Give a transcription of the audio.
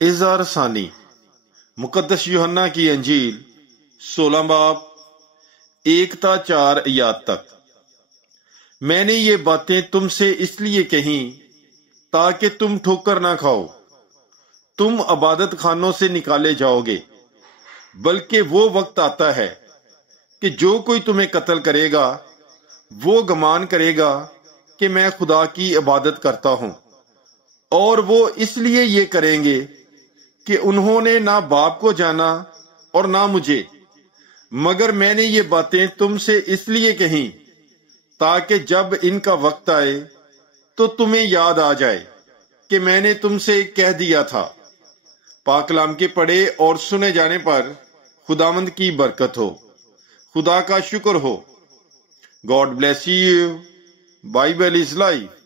اظہار ثانی مقدس یوحنا کی انجیل 16 باب 1 تا 4 آیات تک۔ میں نے یہ باتیں تم سے اس لیے کہیں تاکہ تم ٹھوکر نہ کھاؤ۔ تم عبادت خانوں سے نکالے جاؤ گے، بلکہ وہ وقت آتا ہے کہ جو کوئی تمہیں قتل کرے گا وہ گمان کرے گا کہ میں خدا کی عبادت کرتا ہوں، اور وہ اس لیے یہ کریں گے کہ انہوں نے نہ باپ کو جانا اور نہ مجھے، مگر میں نے یہ باتیں تم سے اس لیے کہیں تاکہ جب ان کا وقت آئے تو تمہیں یاد آ جائے کہ میں نے تم سے کہہ دیا تھا۔ پاک کلام کے پڑھے اور سنے جانے پر خداوند کی برکت ہو۔ خدا کا شکر ہو۔ God bless you. Bible is life.